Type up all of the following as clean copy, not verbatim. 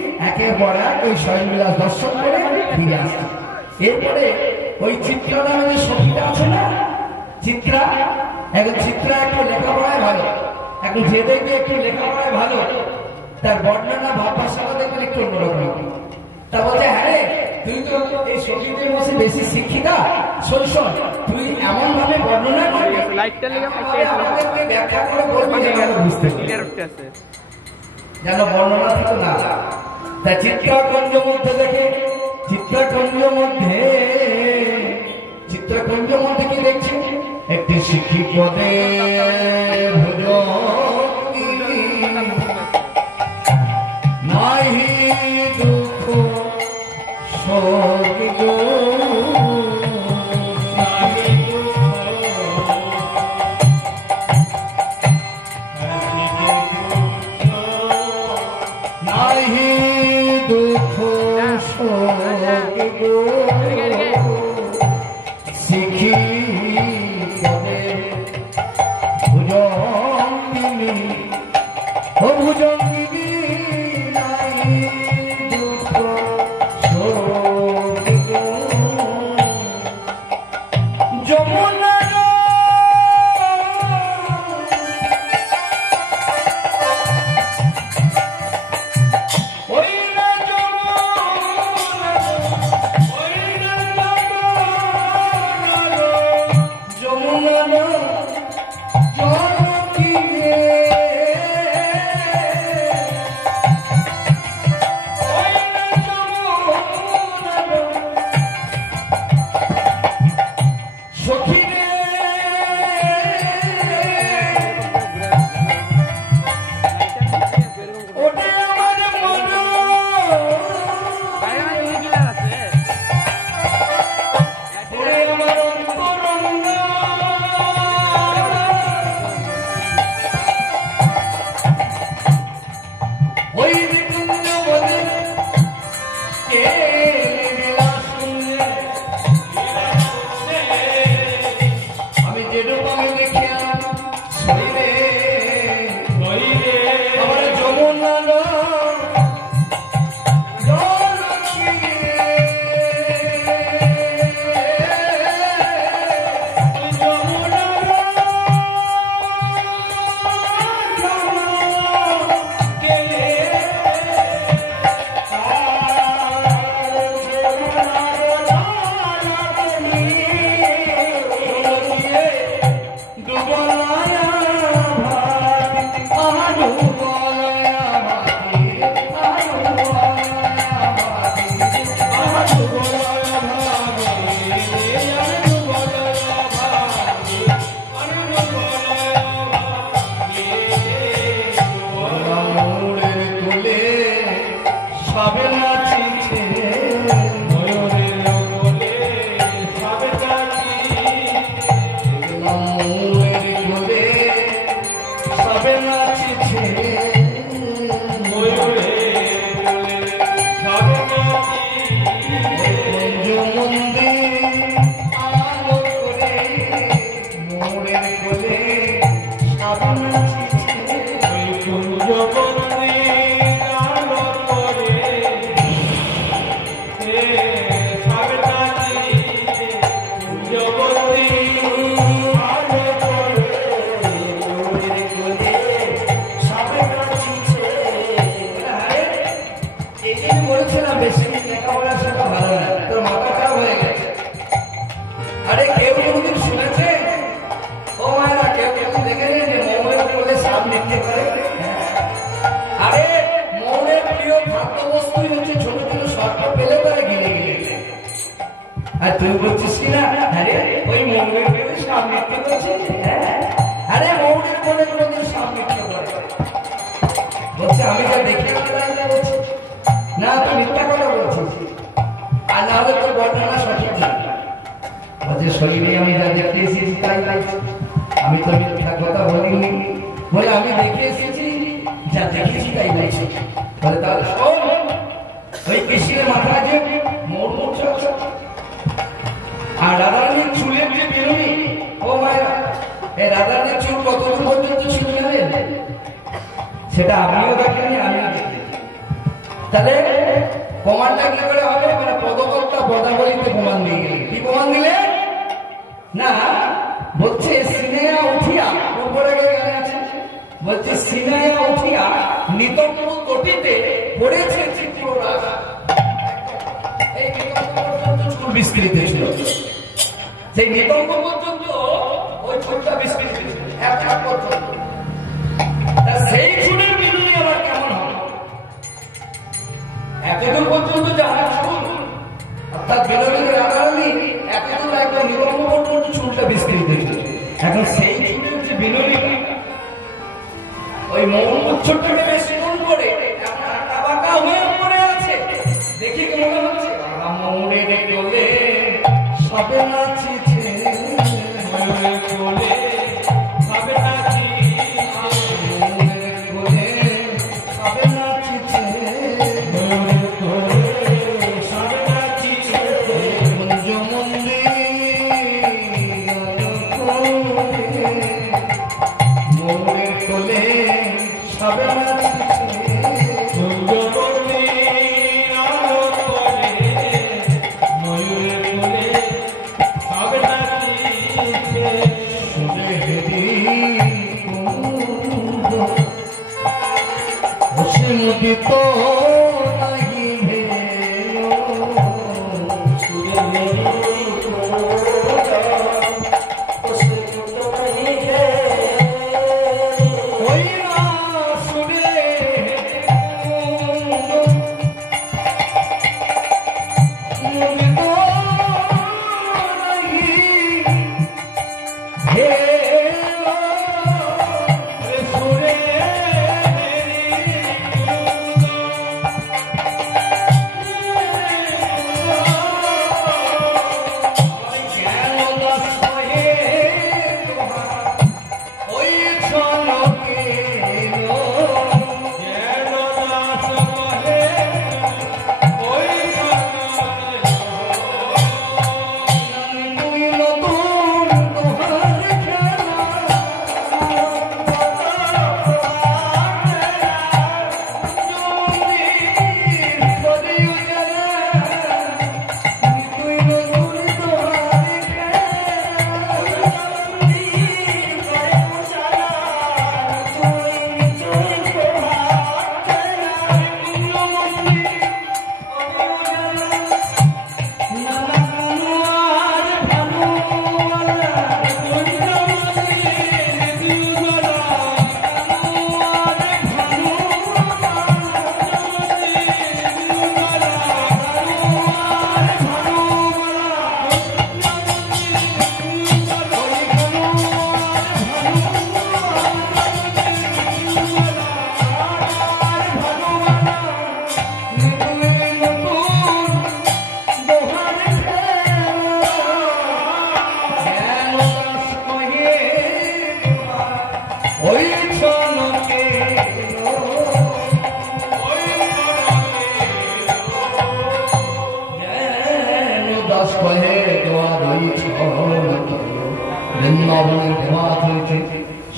একের পর এক ওই স্বয়ংবিলাস দর্শন করে ফিরে আসে। এরপরে ওই চিত্রা নামে যে সখীটা আছে না, চিত্রা, এখন চিত্রা একটু লেখাপড়ায় ভালো, এখন যে দেখবে একটু লেখাপড়ায় ভালো, তার বর্ণনা ভাবভাষা দেখবেন একটু অন্যরকম। তা বলছে, হ্যাঁ রে, তুই তো এই সখীদের মধ্যে বেশি শিক্ষিতা, শৈশব, তুই এমন ভাবে বর্ণনা করবি আমাদেরকে ব্যাখ্যা করে বলবি যেন বুঝতে পারি, যেন বর্ণনা থেকে না। তা চিত্রকুঞ্জ মধ্যে দেখে, চিত্রকুঞ্জ মধ্যে কি দেখছে, একটি শিক্ষিত নাই দুঃখ সগিত শিখি ভুজঙ্গিনী ও ভুজঙ্গিনী নাই দুঃখ যমুনা তাহলে প্রমাণটা কি করে হবে? মানে পদকর্তা পদাবলিতে প্রমাণ দিয়ে গেলে কি প্রমাণ দিলে না? বলছে সিনেয়া উঠিয়া, উপরে গানে আছে, বলছে সিনেয়া উঠিয়া নিতম্ব তটিতে পড়েছে চিত্ররাজ। এই নিতম্ব পর্যন্ত চুল বিস্তৃত ছিল, সেই নিতম্ব পর্যন্ত ওই চুলটা বিস্তৃত ছিল এক হাত পর্যন্ত। সেই চুলের বিনুনি আবার কেমন হবে? এতদূর পর্যন্ত যাহার চুল, অর্থাৎ বিনোদনের আকারণী এতদূর একদম নিতম্ব পর্যন্ত চুলটা বিস্তৃত ছিল। এখন সেই চুলের যে বিনুনি, ওই মৌলচ্ছটাকে বেষ্টন করে এমন আঁকা বাঁকা হয়ে পড়ে আছে, দেখি কি মনে হচ্ছে? মৌরের কোলে সবে নাচিছে, ময়ূরের কোলে সবে নাচিছে, ময়ূরের কোলে সবে নাচিছে, ময়ূরের কোলে সবে নাচিছে, কুঞ্জ মন্দির ময়ূরের কোলে সবে নাচিছে, কুঞ্জ মন্দির ময়ূরের কোলে সবে নাচিছে, মুদিত নাহি ভেলো, ওই না সুরে মুদিত নাহি ভেলো, সুরে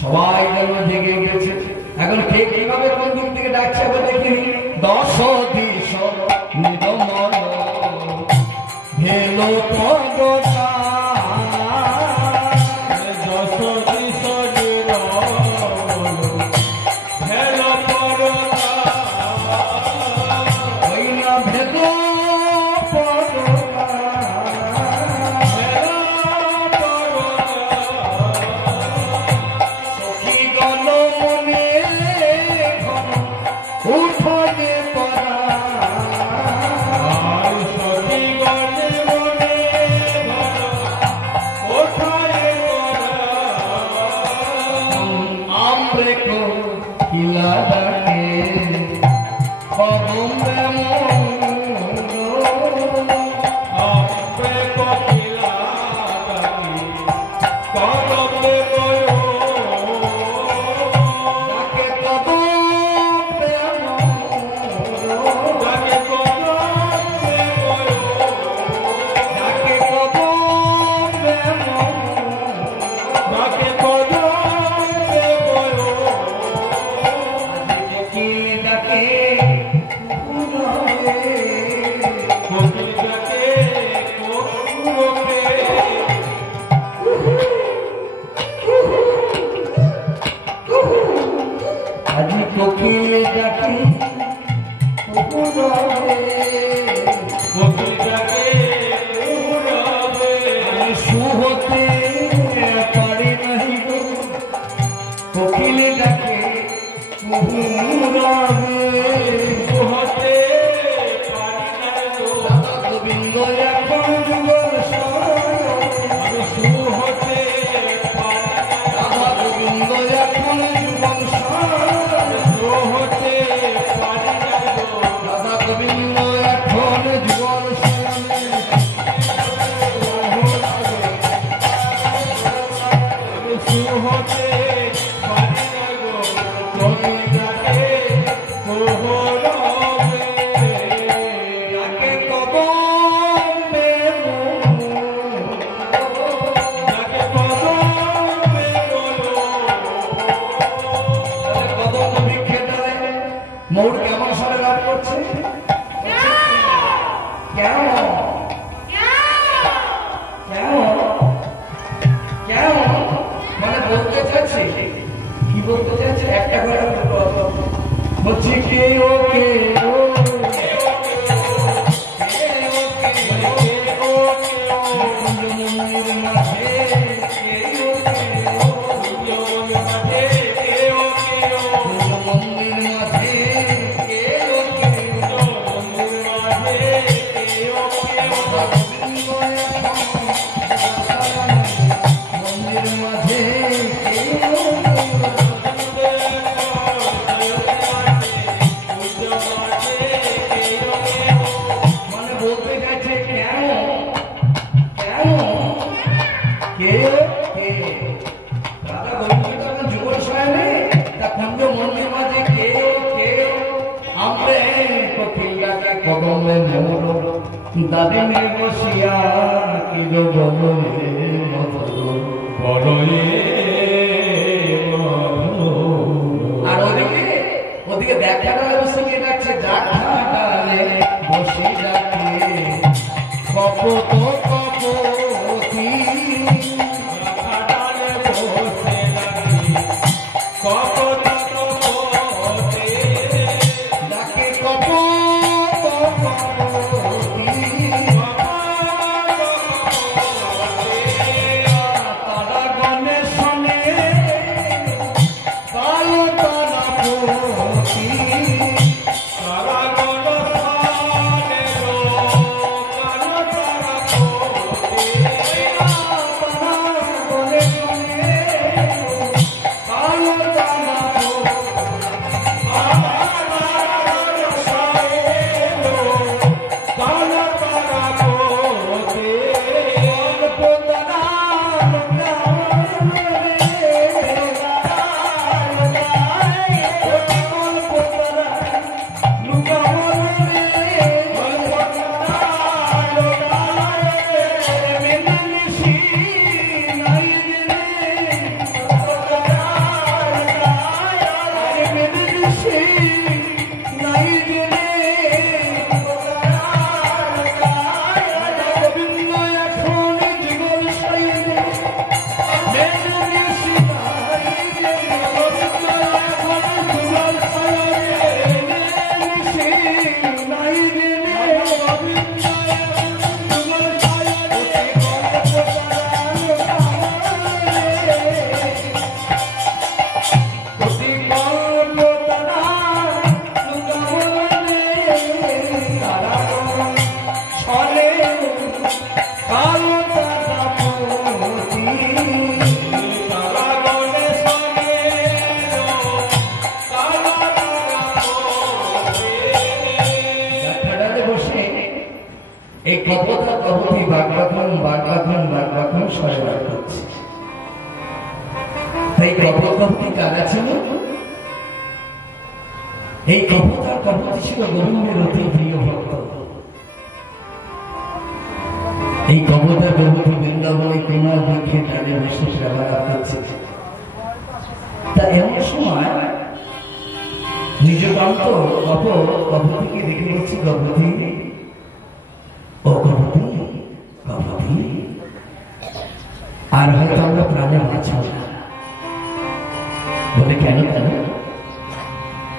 সবাই যেন জেগে গেছে। এখন কে কিভাবে কোন দিক থেকে ডাকছে দেখিনি। 10 দিশ নিদমন ভেলো পদটা, 10 দিশ ভেলো পদটা, ওই না ভেলো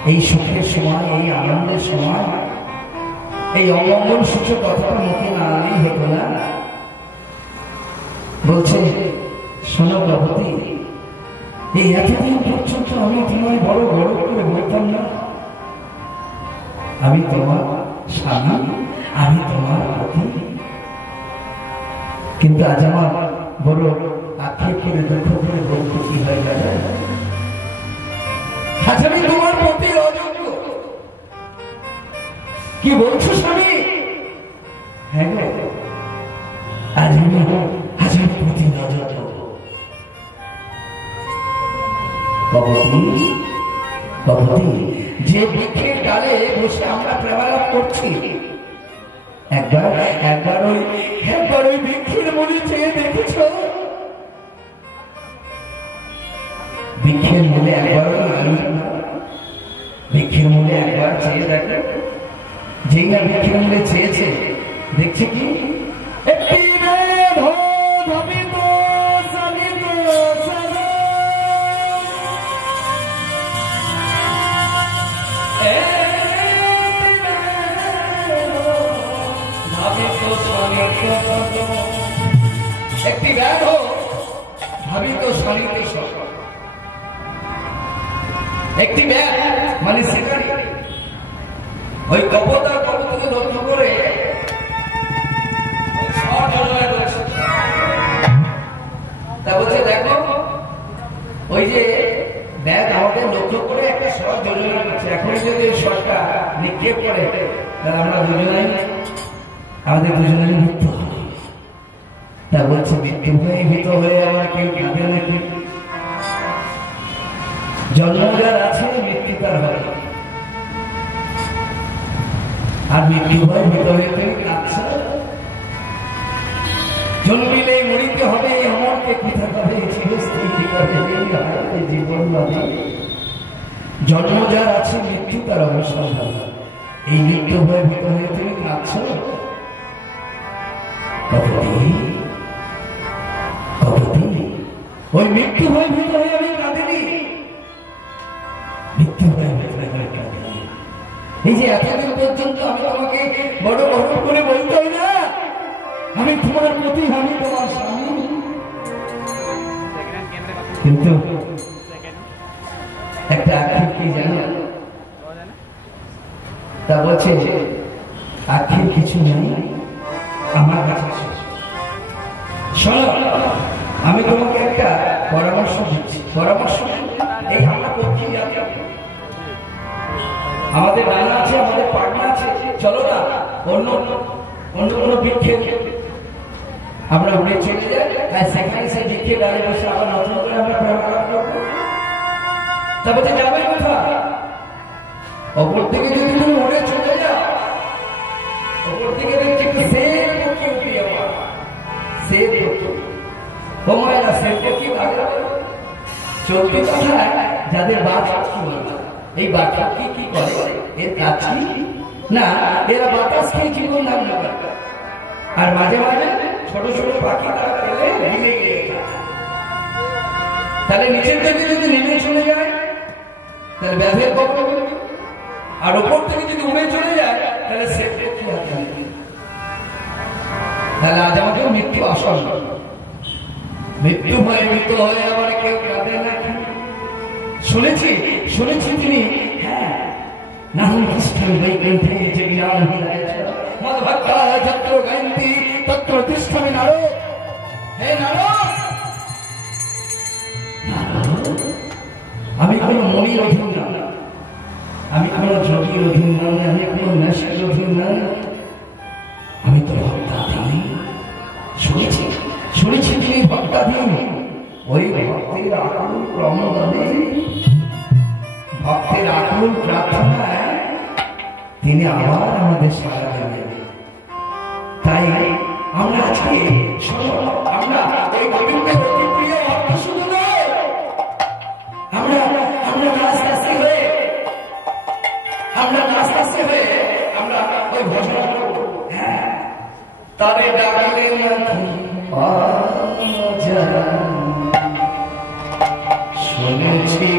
এই সুখের সময়, এই আনন্দের সময় এই অমঙ্গল সূচক কথাটা মুখে না আনলেই হতো না। বলছে শোনো প্রভৃতি, এই এতদিন পর্যন্ত আমি তোমায় বড় বড় করে বলতাম না আমি তোমার স্বামী, আমি তোমার পতি, কিন্তু আজ আমার বড় আক্ষেপ করে দুঃখ করে বলতে কি হয়ে গেল, আজ আমি তোমার পতি অযোগ্য। কি বলছো স্বামী? হ্যাঁ আজ আমি পতি অযোগ্য। যে বৃক্ষের ডালে বসে আমরা প্রেমালাপ করছি, একবার ওই বৃক্ষের মনে চেয়ে দেখেছ? বৃক্ষের মূলে বৃক্ষের মূলে একবার চেয়ে দেখো। যেই না বৃক্ষের মূলে চেয়েছে, দেখছে কি একটি একটি ব্যাধ ভাবিত শালীতে একটি ব্যাধ মানে সেখানে ওই কপতার কপতকে লক্ষ্য করে তা বলছে দেখো ওই যে ব্যাধ আমাদের লক্ষ্য করে একটা শট যোজনা করছে। এখন যদি ওই শটটা নিক্ষেপ করে তাহলে আমরা দুজনাই আমাদের দুজনের মৃত্যু হবে। তা বলছে মৃত্যু হয়ে ভীত হয়ে আমার কেউ কাঁদে নাকি? জন্ম যার আছে মৃত্যু তার হবে, আর মৃত্যু হয়ে ভীত হয়ে কেউ কাঁদছে? জন্মিলে মরিতে হবে, অমরকে কোথা পাবে চিরস্থায়ী জীবন নদী। জন্ম যার আছে মৃত্যু তার অবসান হবে, এই মৃত্যু হয়ে ভীত হয়ে তুমি কাঁদছ? ওই মৃত্যু হয়ে ভীত হয়ে আমি কাঁদিনি, মৃত্যু হয়ে ভীত হয়ে কাঁদিনি। এই যে এতদিন পর্যন্ত আমি তোমাকে বড় বড় করে বলতাম না আমি তোমার প্রতি, আমি তোমার স্বামী, কিন্তু একটা আক্ষেপ কি জানো? তা বলছে আক্ষেপ কিছু নেই আমার কাছে। শোনো আমি তোমাকে একটা পরামর্শ দিচ্ছি। পরামর্শ এই আমরা পক্ষী আমাদের রান্না আছে, আমাদের পাটনা আছে, চলো না অন্য কোনো বৃক্ষের আমরা উড়ে চলে যাই, সেখানে সেই বৃক্ষের ডালে বসে আবার নতুন করে আমরা প্রেমালাপ করবো। তারপর যাবে কোথা? অপর থেকে যদি তুমি উড়ে চলে যাও, অপর থেকে দেখছি একটু সের পক্ষী উঠি, আমার সের পক্ষী কমায়না সের পক্ষী চলতি কথা। যাদের বাচ্চা এই বাচ্চা কি করে এর কাজ না, এরা বাতাস খেয়ে জীবন নাম না, আর মাঝে মাঝে ছোট ছোট পাখি তারা পেলে ভেঙে গিয়ে তাহলে নিচের থেকে যদি নেমে চলে যায় তাহলে ব্যাধের কবলে বলবে, আর ওপর থেকে যদি উড়ে চলে যায় তাহলে সে পক্ষী হাতে নেবে। তাহলে আজ আমাকে মৃত্যু আসন্ন, মৃত্যু হয়ে মৃত্যু হয়ে আমার কেউ কাঁদে নাকি? শুনেছি তিনি হ্যাঁ নাহং তিষ্ঠং বৈকুণ্ঠে যে জ্ঞান হীরায় মদ্ভক্তা যত্র গায়ন্তি তত্র তিষ্ঠামি নারদ। হে নারদ, আমি কোনো মনির অধীন না, আমি কোনো যোগীর অধীন নয়, আমি কোনো নেশার অধীন নয়, আমি তো ভক্তাধীন। শুনেছি তিনি ভক্তাধীন। ওই ভক্তের আকুল ক্রমদানে, ভক্তের আকুল প্রার্থনায় তিনি আবার আমাদের সারা দেবেন। তাই আমরা আজকে আমরা এই গোবিন্দের অতি প্রিয় ভক্ত শুধু নয়, আমরা নাস্তাসী হয়ে আমরা ওই ভজন হ্যাঁ তারে ডাকলেন শুনেছি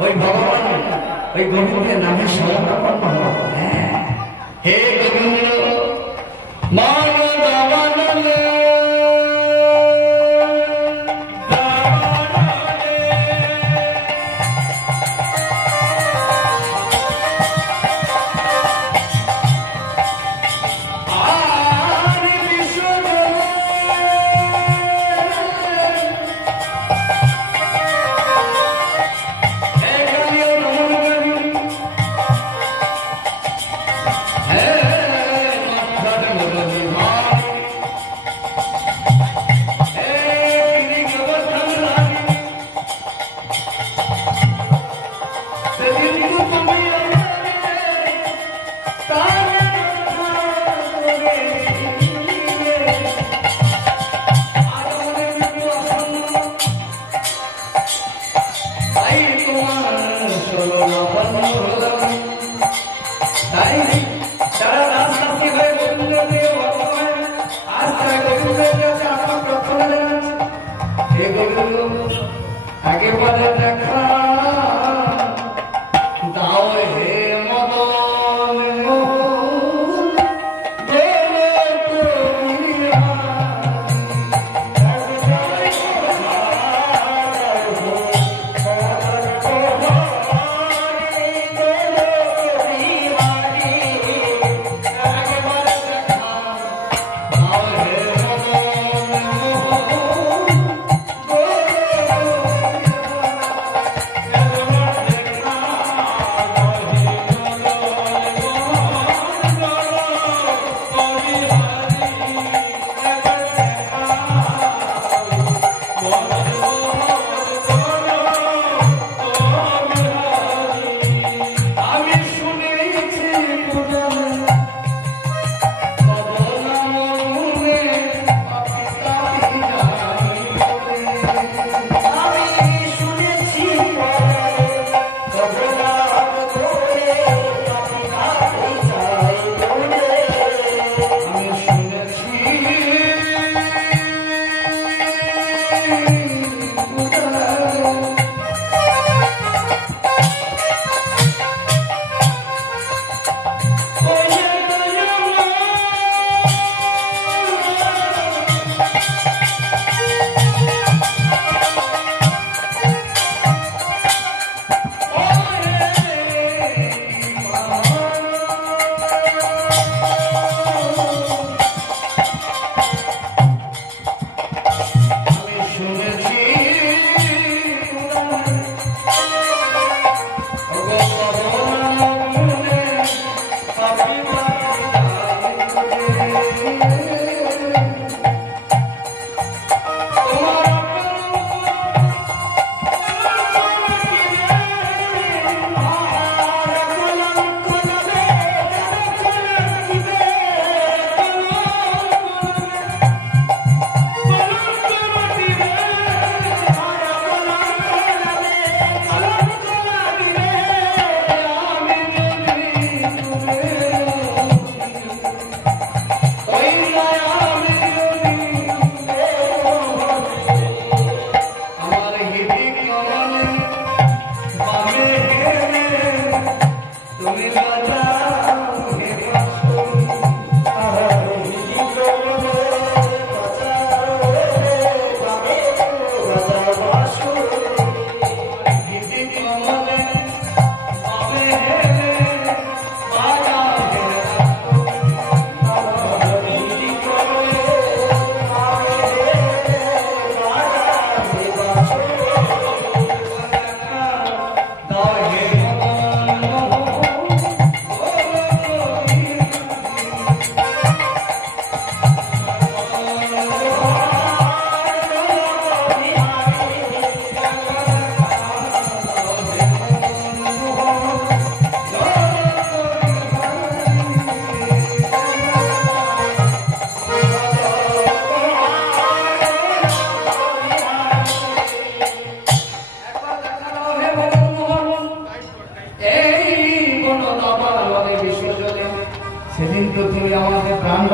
ওই ভগবান ওই গোবিন্দের নামে শরণাপন্ন হল। হে গোবিন্দ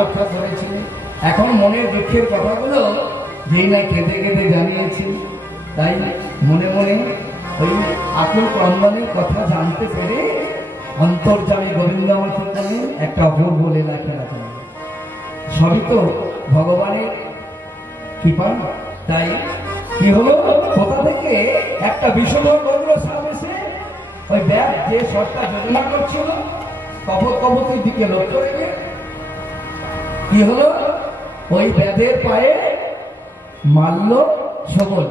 রক্ষা করেছিলেন। এখন মনের দুঃখের কথাগুলো যেই না কেঁদে কেঁদে জানিয়েছি, তাই মনে মনে ওই আকুল ক্রন্দনের কথা জানতে পেরে অন্তর্যামী গোবিন্দ আমার কি করলেন, একটা অপূর্ব লীলা খেলা করলেন। সবই তো ভগবানের কৃপা। তাই কি হলো, কোথা থেকে একটা বিষধর গরুর সাপ এসে ওই ব্যাগ যে শটটা যোজনা করছিল কপতির দিকে লক্ষ্য রেখে কি হলো, ওই ব্যাধের পায়ে মারল সবল।